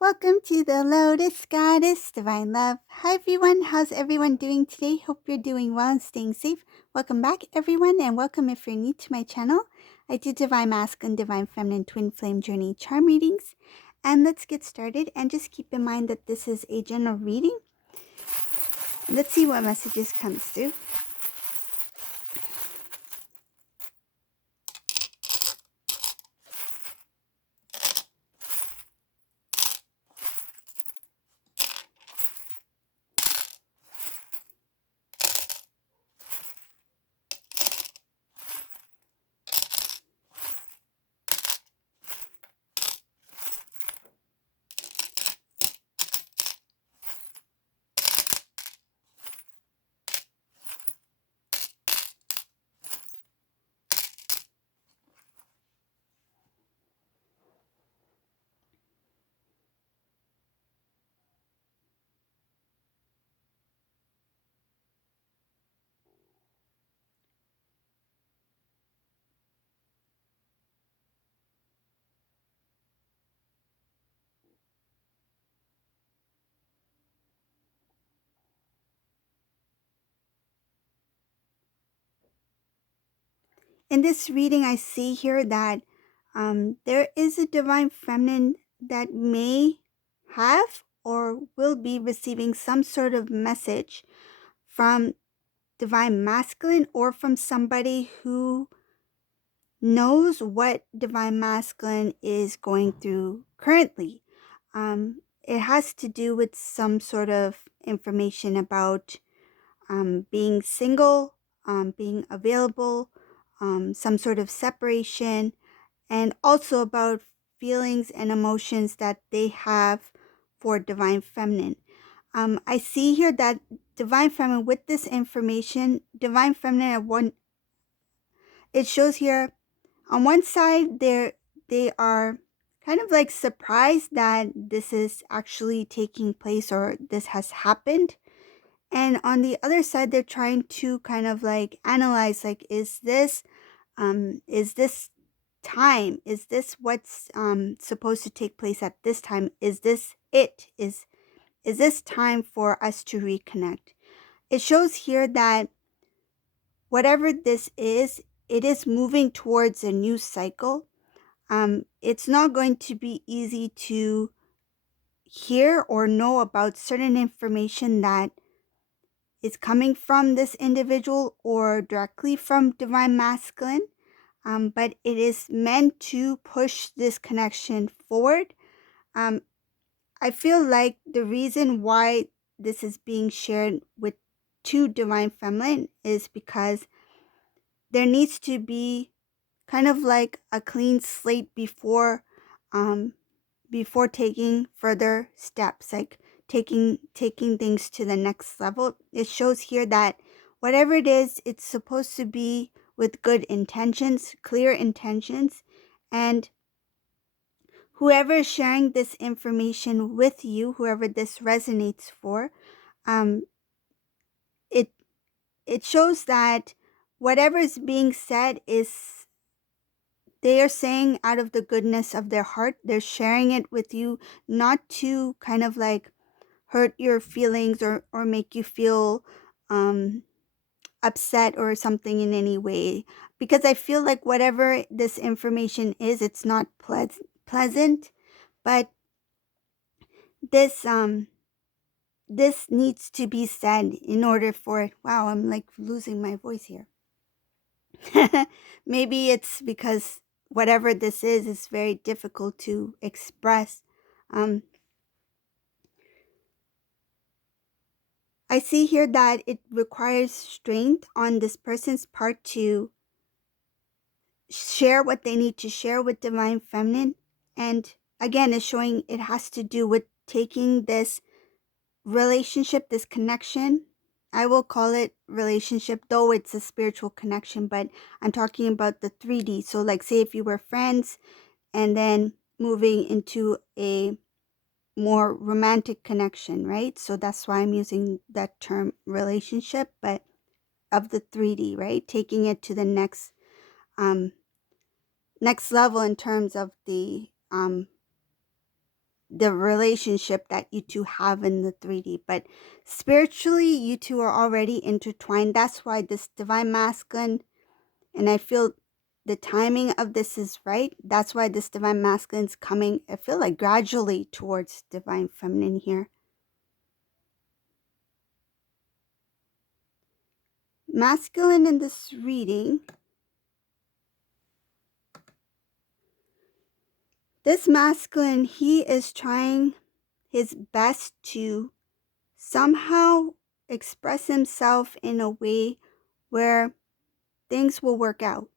Welcome to the Lotus Goddess Divine Love. Hi everyone, how's everyone doing today? Hope you're doing well and staying safe. Welcome back everyone, and welcome if you're new to my channel. I do Divine Masculine, Divine Feminine, Twin Flame Journey charm readings. And let's get started, and just keep in mind that this is a general reading. Let's see what messages comes through. In this reading, I see here that there is a Divine Feminine that may have or will be receiving some sort of message from Divine Masculine, or from somebody who knows what Divine Masculine is going through currently. It has to do with some sort of information about being single, being available, some sort of separation, and also about feelings and emotions that they have for Divine Feminine. I see here that Divine Feminine, with this information, Divine Feminine at one, it shows here on one side they are kind of like surprised that this is actually taking place or this has happened. And on the other side, they're trying to kind of like analyze, like, is this time, is this what's supposed to take place at this time? Is this it? Is this time for us to reconnect? It shows here that whatever this is, it is moving towards a new cycle. It's not going to be easy to hear or know about certain information that is coming from this individual or directly from Divine Masculine, but it is meant to push this connection forward. I feel like the reason why this is being shared with two Divine Feminine is because there needs to be kind of like a clean slate before taking further steps, like taking things to the next level. It shows here that whatever it is, it's supposed to be with good intentions, clear intentions, and whoever is sharing this information with you, whoever this resonates for, um, it it shows that whatever is being said is, they are saying out of the goodness of their heart. They're sharing it with you, not to kind of like hurt your feelings or make you feel um, upset or something in any way. Because I feel like whatever this information is, it's not pleasant, but this needs to be said in order for it. Wow, I'm like losing my voice here. Maybe it's because whatever this is very difficult to express. Um, I see here that it requires strength on this person's part to share what they need to share with Divine Feminine. And again, it's showing it has to do with taking this relationship, this connection. I will call it relationship, though it's a spiritual connection, but I'm talking about the 3D. So like, say if you were friends and then moving into a more romantic connection, right? So that's why I'm using that term relationship, but of the 3D, right? Taking it to the next level in terms of the relationship that you two have in the 3D, but spiritually you two are already intertwined. That's why this divine masculine, and I feel the timing of this is right. That's why this divine masculine's coming, I feel like, gradually towards divine feminine here. Masculine in this reading, this masculine, he is trying his best to somehow express himself in a way where things will work out.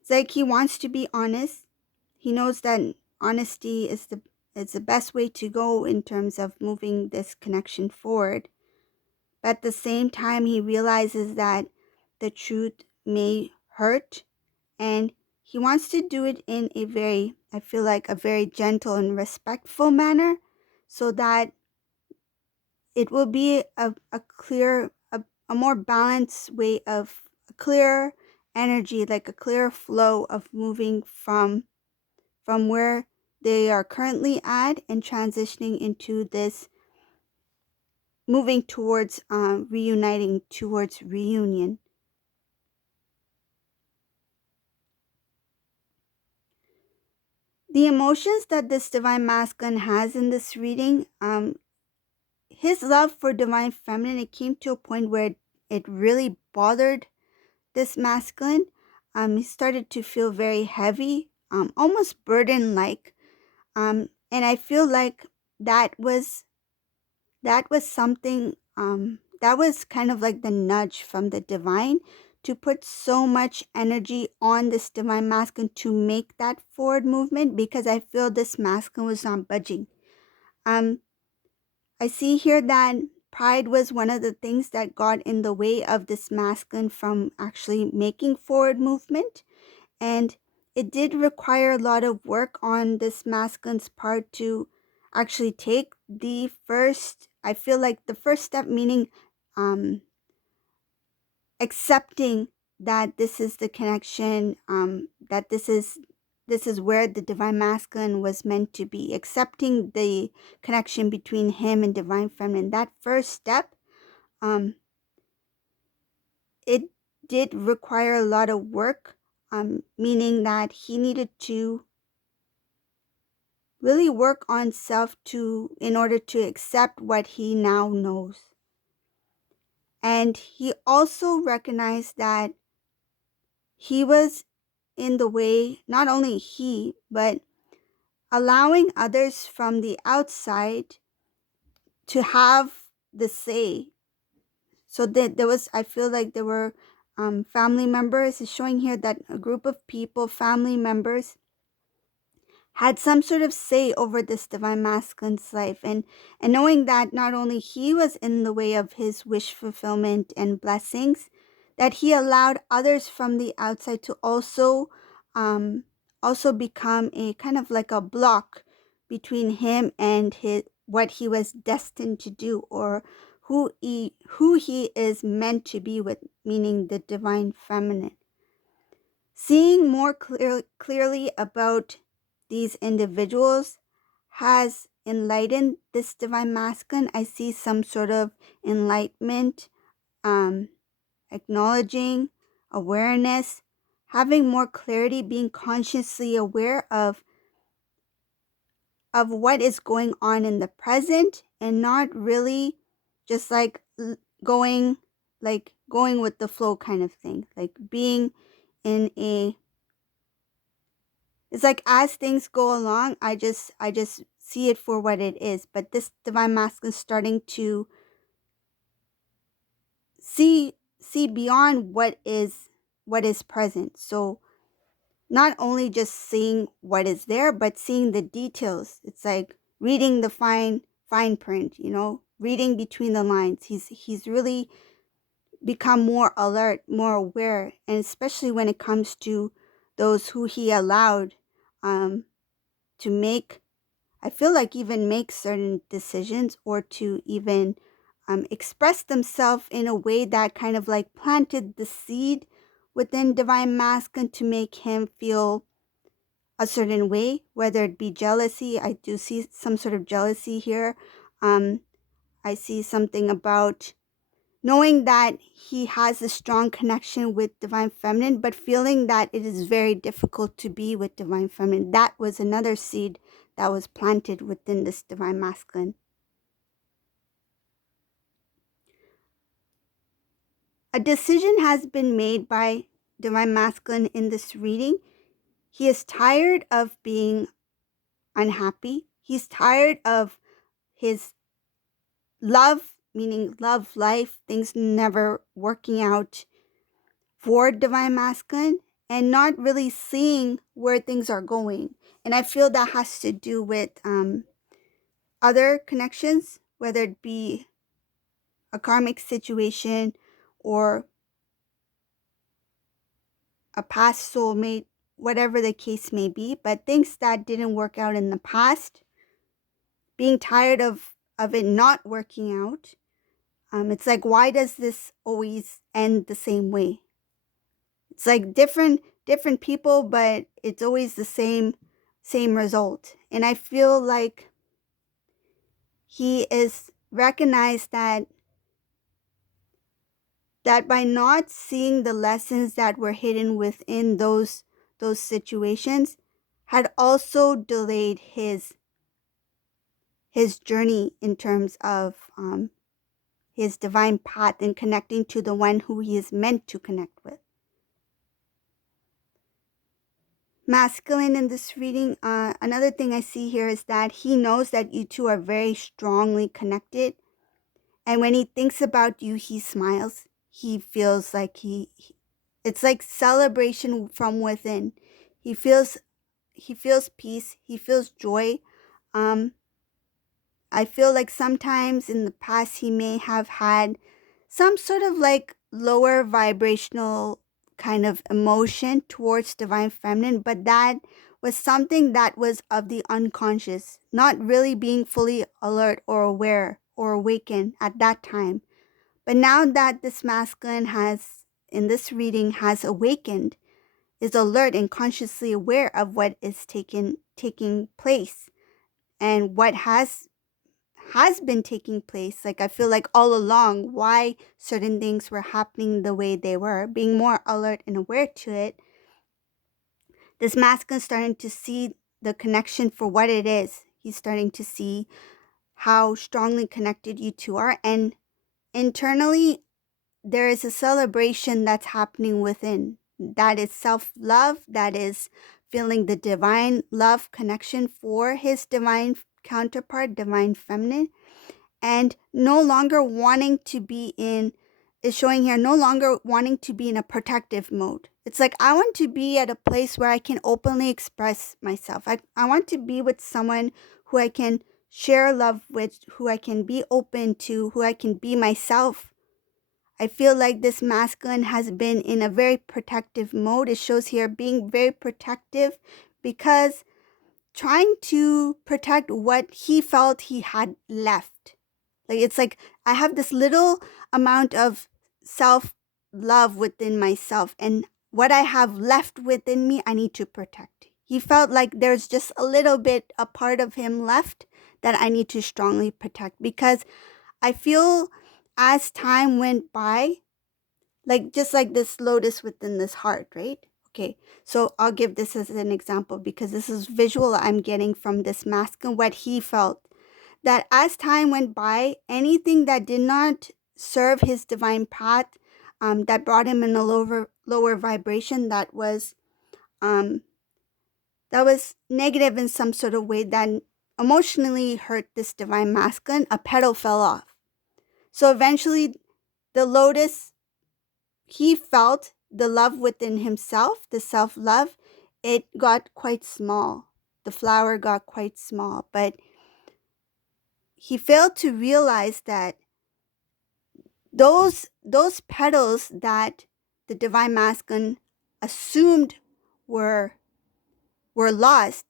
It's like he wants to be honest. He knows that honesty is the best way to go in terms of moving this connection forward. But at the same time, he realizes that the truth may hurt, and he wants to do it in a very, I feel like, a very gentle and respectful manner, so that it will be a clear, a more balanced way of a clear energy, like a clear flow of moving from where they are currently at and transitioning into this, moving towards reuniting, towards reunion. The emotions that this divine masculine has in this reading, his love for divine feminine, it came to a point where it really bothered this masculine. He started to feel very heavy, almost burden like. And I feel like that was something, that was kind of like the nudge from the divine to put so much energy on this divine masculine to make that forward movement, because I feel this masculine was not budging. I see here that pride was one of the things that got in the way of this masculine from actually making forward movement. And it did require a lot of work on this masculine's part to actually take the first, I feel like the first step, meaning accepting that this is the connection, that this is where the divine masculine was meant to be, accepting the connection between him and divine feminine. That first step, it did require a lot of work, meaning that he needed to really work on self in order to accept what he now knows. And he also recognized that he was in the way, not only he, but allowing others from the outside to have the say. So that there was, I feel like there were family members. It's showing here that a group of people, family members, had some sort of say over this divine masculine's life, and knowing that not only he was in the way of his wish fulfillment and blessings, that he allowed others from the outside to also become a kind of like a block between him and his what he was destined to do, or who he is meant to be with, meaning the divine feminine. Seeing more clearly about these individuals has enlightened this divine masculine. I see some sort of enlightenment, acknowledging, awareness, having more clarity, being consciously aware of what is going on in the present, and not really just like going with the flow kind of thing, like being in a, it's like as things go along, I just see it for what it is. But this divine masculine is starting to see beyond what is present. So not only just seeing what is there, but seeing the details. It's like reading the fine print, reading between the lines. He's really become more alert, more aware, and especially when it comes to those who he allowed to make, I feel like, even make certain decisions, or to even express themselves in a way that kind of like planted the seed within divine masculine to make him feel a certain way, whether it be jealousy. I do see some sort of jealousy here. I see something about knowing that he has a strong connection with divine feminine, but feeling that it is very difficult to be with divine feminine. That was another seed that was planted within this divine masculine. A decision has been made by divine masculine in this reading. He is tired of being unhappy. He's tired of his love, meaning love life, things never working out for divine masculine, and not really seeing where things are going. And I feel that has to do with other connections, whether it be a karmic situation or a past soulmate, whatever the case may be. But things that didn't work out in the past, being tired of it not working out. It's like, why does this always end the same way? It's like different people, but it's always the same result. And I feel like he is recognized that by not seeing the lessons that were hidden within those situations had also delayed his journey in terms of his divine path and connecting to the one who he is meant to connect with. Masculine in this reading, another thing I see here is that he knows that you two are very strongly connected. And when he thinks about you, he smiles. He feels like it's like celebration from within. He feels peace. He feels joy. I feel like sometimes in the past he may have had some sort of like lower vibrational kind of emotion towards divine feminine, but that was something that was of the unconscious, not really being fully alert or aware or awakened at that time. But now that this masculine has, in this reading, has awakened, is alert and consciously aware of what is taking place and what has been taking place. Like, I feel like all along why certain things were happening the way they were, being more alert and aware to it, this masculine is starting to see the connection for what it is. He's starting to see how strongly connected you two are, and internally there is a celebration that's happening within. That is self-love, that is feeling the divine love connection for his divine counterpart, divine feminine, and no longer wanting to be in, is showing here, no longer wanting to be in a protective mode. It's like, I want to be at a place where I can openly express myself. I want to be with someone who I can share love with, who I can be open to, who I can be myself. I feel like this masculine has been in a very protective mode. It shows here being very protective because trying to protect what he felt he had left. Like, it's like, I have this little amount of self-love within myself, and what I have left within me, I need to protect. He felt like there's just a little bit, a part of him left that I need to strongly protect, because I feel as time went by, like just like this lotus within this heart, right? Okay, so I'll give this as an example because this is visual I'm getting from this masculine, what he felt. That as time went by, anything that did not serve his divine path, that brought him in a lower vibration, that was negative in some sort of way, that emotionally hurt this divine masculine, a petal fell off. So eventually, the lotus, he felt the love within himself, the self-love, it got quite small. The flower got quite small, but he failed to realize that those petals that the divine masculine assumed were lost,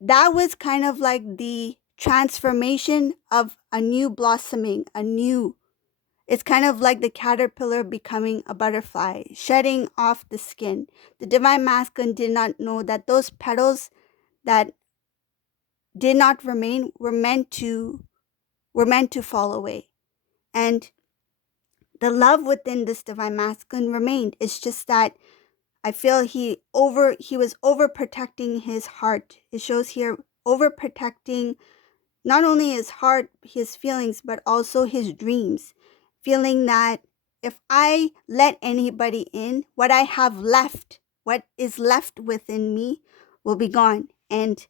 that was kind of like the transformation of a new blossoming, a new It's kind of like the caterpillar becoming a butterfly, shedding off the skin. The divine masculine did not know that those petals that did not remain were meant to fall away. And the love within this divine masculine remained. It's just that I feel he was overprotecting his heart. It shows here overprotecting not only his heart, his feelings, but also his dreams. Feeling that if I let anybody in, what I have left, what is left within me will be gone. And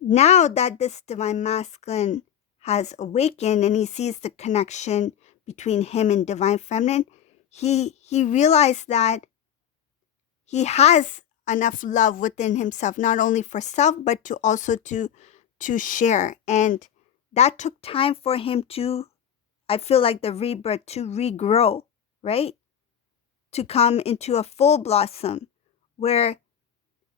now that this divine masculine has awakened and he sees the connection between him and divine feminine, he realized that he has enough love within himself, not only for self, but to also to share. And that took time for him to, I feel like the rebirth, to regrow, right? To come into a full blossom where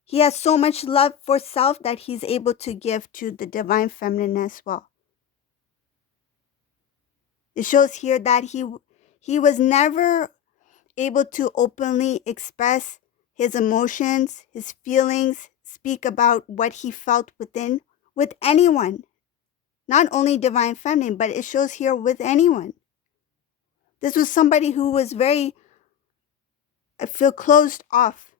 he has so much love for self that he's able to give to the divine feminine as well. It shows here that he was never able to openly express his emotions, his feelings, speak about what he felt within with anyone. Not only divine feminine, but it shows here with anyone. This was somebody who was very, I feel, closed off.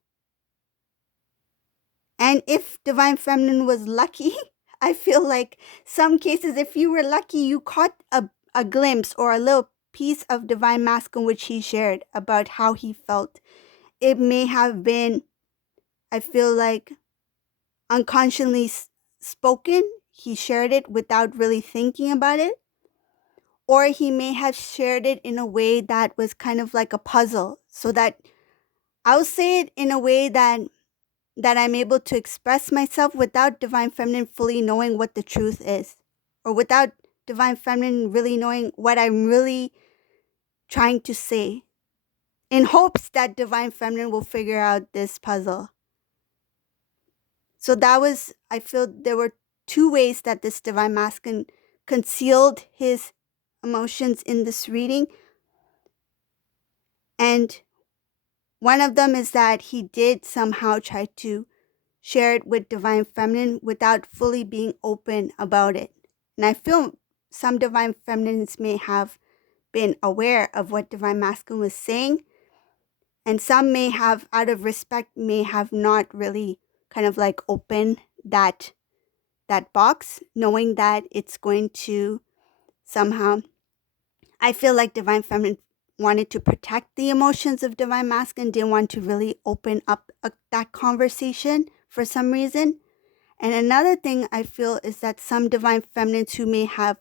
And if divine feminine was lucky, I feel like some cases, if you were lucky, you caught a glimpse or a little piece of divine masculine which he shared about how he felt. It may have been, I feel like, unconsciously spoken. He shared it without really thinking about it. Or he may have shared it in a way that was kind of like a puzzle, so that I'll say it in a way that I'm able to express myself without divine feminine fully knowing what the truth is, or without divine feminine really knowing what I'm really trying to say, in hopes that divine feminine will figure out this puzzle. So that was, I feel there were two ways that this divine masculine concealed his emotions in this reading. And one of them is that he did somehow try to share it with divine feminine without fully being open about it. And I feel some divine feminines may have been aware of what divine masculine was saying, and some may have, out of respect, may have not really kind of like opened that box, knowing that it's going to somehow, I feel like divine feminine wanted to protect the emotions of divine masculine, didn't want to really open up that conversation for some reason. And another thing I feel is that some divine feminines who may have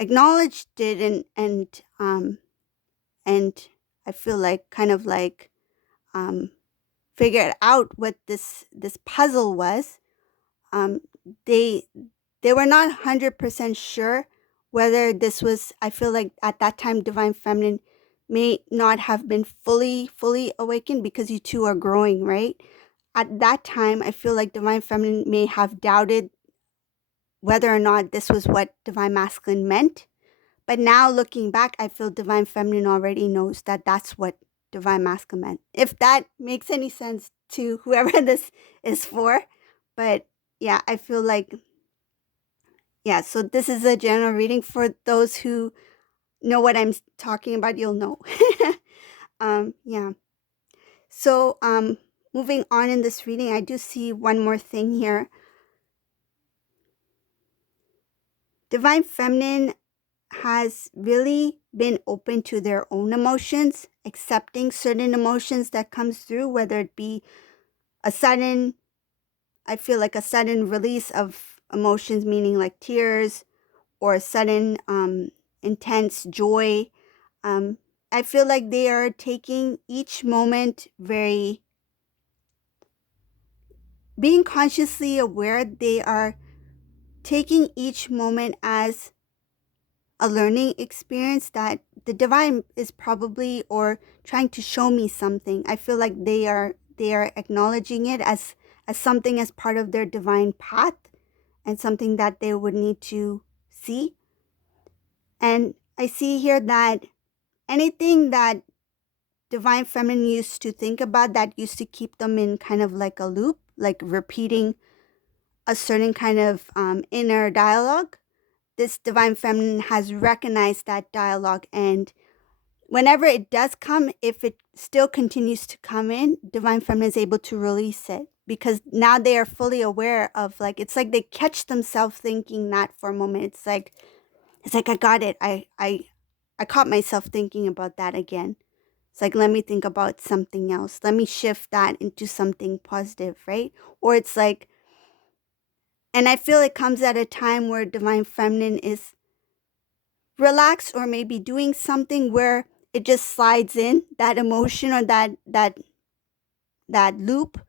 acknowledged it and I feel like kind of like figured out what this puzzle was, um, they were not 100% sure whether this was, I feel like at that time divine feminine may not have been fully awakened, because you two are growing, right? At that time, I feel like divine feminine may have doubted whether or not this was what divine masculine meant. But now looking back, I feel divine feminine already knows that that's what divine masculine meant. If that makes any sense to whoever this is for. But yeah, I feel like, yeah, so this is a general reading. For those who know what I'm talking about, you'll know. Yeah. So moving on in this reading, I do see one more thing here. Divine feminine has really been open to their own emotions, accepting certain emotions that comes through, whether it be a sudden, I feel like a sudden release of emotions, meaning like tears, or a sudden intense joy. I feel like they are taking each moment very, being consciously aware. They are taking each moment as a learning experience, that the divine is probably or trying to show me something. I feel like they are acknowledging it as something, as part of their divine path, and something that they would need to see. And I see here that anything that Divine Feminine used to think about that used to keep them in kind of like a loop, like repeating a certain kind of inner dialogue, this Divine Feminine has recognized that dialogue. And whenever it does come, if it still continues to come in, Divine Feminine is able to release it, because now they are fully aware of, like, it's like they catch themselves thinking that for a moment. It's like I got it. I caught myself thinking about that again. It's like, let me think about something else. Let me shift that into something positive, right? Or it's like, and I feel it comes at a time where Divine Feminine is relaxed or maybe doing something where it just slides in that emotion or that loop,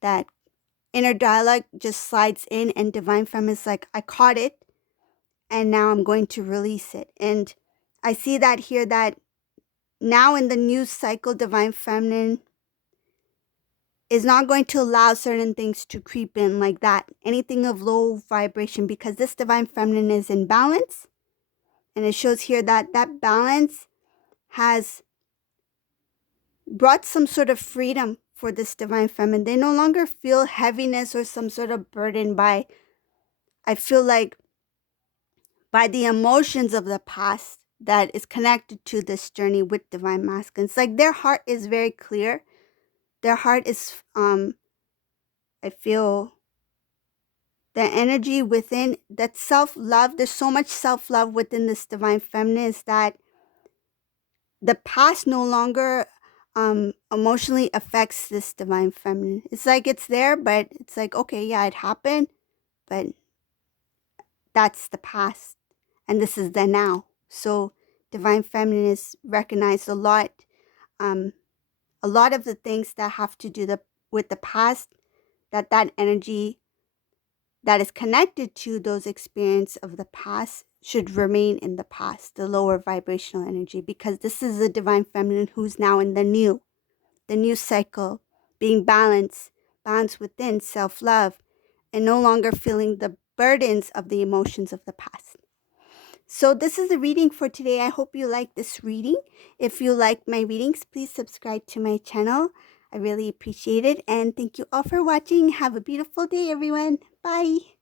that inner dialogue just slides in, and Divine Feminine is like, I caught it and now I'm going to release it. And I see that here, that now in the new cycle, Divine Feminine is not going to allow certain things to creep in like that, anything of low vibration, because this Divine Feminine is in balance. And it shows here that that balance has brought some sort of freedom for this Divine Feminine. They no longer feel heaviness or some sort of burden by, I feel like, by the emotions of the past that is connected to this journey with Divine Masculine. It's like their heart is very clear. Their heart is, I feel, the energy within that self-love. There's so much self-love within this Divine Feminine, is that the past no longer emotionally affects this Divine Feminine. It's like it's there, but it's like, okay, yeah, it happened, but that's the past and this is the now. So Divine Feminine is recognized a lot of the things that have to do with the past, that energy that is connected to those experiences of the past should remain in the past, the lower vibrational energy, because this is the Divine Feminine who's now in the new cycle, being balanced within self-love, and no longer feeling the burdens of the emotions of the past. So this is the reading for today. I hope you like this reading. If you like my readings, please subscribe to my channel. I really appreciate it. And thank you all for watching. Have a beautiful day, everyone. Bye.